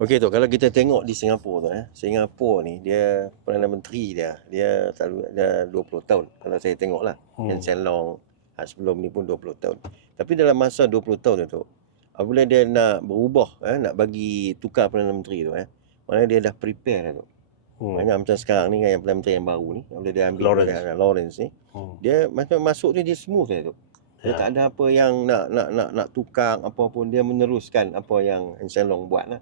Okey tu kalau kita tengok di Singapura tu eh. Singapura ni dia Perdana Menteri dia dia selalu dia 20 tahun kalau saya tengok lah. Hmm. Yang Hsien Loong ha, sebelum ni pun 20 tahun. Tapi dalam masa 20 tahun tu apabila dia nak berubah eh, nak bagi tukar Perdana Menteri tu eh. Mana dia dah prepare dah tu. Hmm. Banyak macam sekarang ni kan yang Perdana Menteri yang baru ni. Apabila dia ambil Lawrence. Lawrence, Lawrence ni. Hmm. Dia macam masuk ni dia smooth dah tu. Dia Ya. tak ada apa yang nak nak nak nak tukar apa pun dia meneruskan apa yang Hsien Loong buat lah.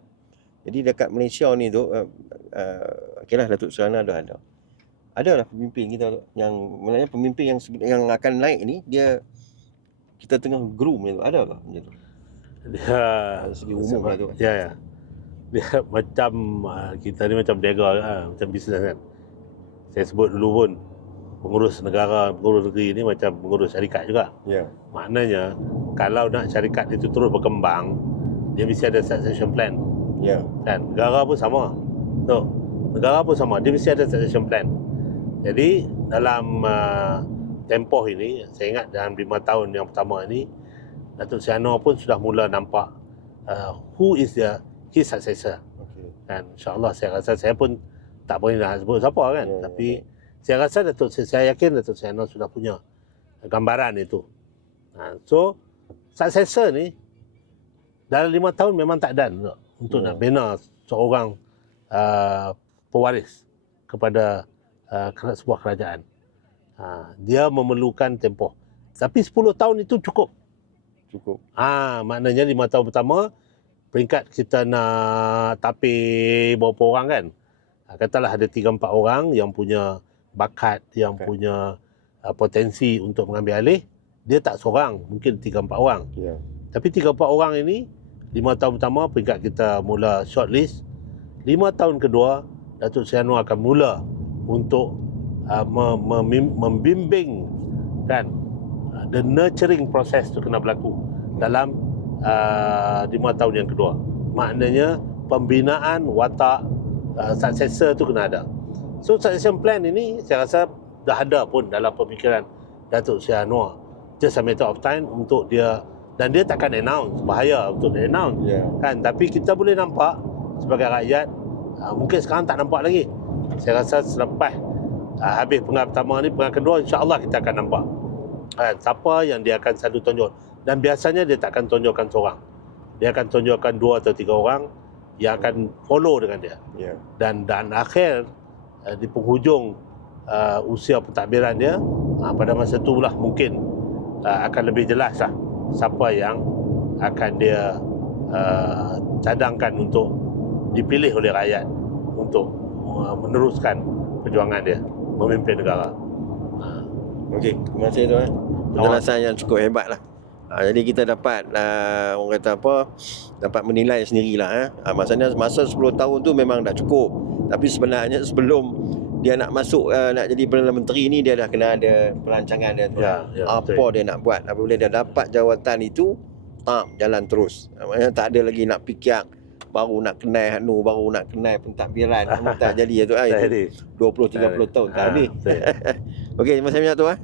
Jadi dekat Malaysia ni tu uh, uh, okeylah Datuk Serana dah ada. Ada lah pemimpin kita yang maknanya pemimpin yang yang akan naik ni dia kita tengah groom dia tu. Ada lah macam tu. Dia segi umum lah tu. Ya ya. Dia macam ah, kita ni macam berniaga ah, macam bisnes kan. Saya sebut dulu pun pengurus negara, pengurus negeri ni macam pengurus syarikat juga. Ya. Maknanya kalau nak syarikat itu terus berkembang, dia mesti ada succession plan. Ya. Kan? Negara pun sama. Tu. Negara pun sama, dia mesti ada succession plan. Jadi dalam uh, tempoh ini, saya ingat dalam lima tahun yang pertama ini, Datuk Anwar pun sudah mula nampak uh, who is the his successor. Okey. Kan? InsyaAllah saya rasa saya pun tak boleh nak sebut siapa kan. Ya, ya, Tapi saya rasa Datuk saya yakin Datuk Anwar sudah punya gambaran itu. Ha, so, successor ni dalam lima tahun memang tak dan untuk, untuk Ya. nak bina seorang uh, pewaris kepada uh, sebuah kerajaan. Ha, dia memerlukan tempoh. Tapi 10 tahun itu cukup. Cukup. Ah, maknanya lima tahun pertama peringkat kita nak tapir berapa orang kan? Ha, katalah ada tiga empat orang yang punya bakat, yang Bakat. punya uh, potensi untuk mengambil alih, dia tak seorang, mungkin tiga empat orang. Ya. Tapi tiga empat orang ini lima tahun pertama peringkat kita mula shortlist. Lima tahun kedua Datuk Seri Anwar akan mula untuk uh, mem- mem- membimbing kan uh, the nurturing process tu kena berlaku dalam uh, lima tahun yang kedua. Maknanya pembinaan watak uh, successor tu kena ada. So succession plan ini saya rasa dah ada pun dalam pemikiran Datuk Seri Anwar. Just a matter of time untuk dia dan dia takkan announce bahaya untuk dia announce. Ya. kan? Tapi kita boleh nampak sebagai rakyat uh, mungkin sekarang tak nampak lagi. Saya rasa selepas uh, habis pengat pertama ni pengat kedua insyaAllah kita akan nampak. Kan? Siapa yang dia akan selalu tunjuk. Dan biasanya dia tak akan tunjukkan seorang. Dia akan tunjukkan dua atau tiga orang yang akan follow dengan dia. Ya. dan dan akhir uh, di penghujung uh, usia pentadbiran dia uh, pada masa itulah mungkin uh, akan lebih jelas lah siapa yang akan dia uh, cadangkan untuk dipilih oleh rakyat untuk uh, meneruskan perjuangan dia memimpin negara. Okey, terima kasih tu eh. Penjelasan yang cukup hebat lah. Ha, jadi kita dapat uh, orang kata apa dapat menilai sendirilah eh. Ha, maksudnya masa 10 tahun tu memang dah cukup. Tapi sebenarnya sebelum dia nak masuk uh, nak jadi Perdana Menteri ni dia dah kena ada perancangan dia tu. Ya, ya, apa betul. dia nak buat. Apabila dia dapat jawatan itu, tak jalan terus. Maksudnya tak ada lagi nak fikir baru nak kenal Hanu, baru nak kenal pentadbiran. Semua tak jadi tu. Ha, Tak itu jadi. 20 30 tahun tak Ah, habis. betul. Okey, kasih banyak tu ah.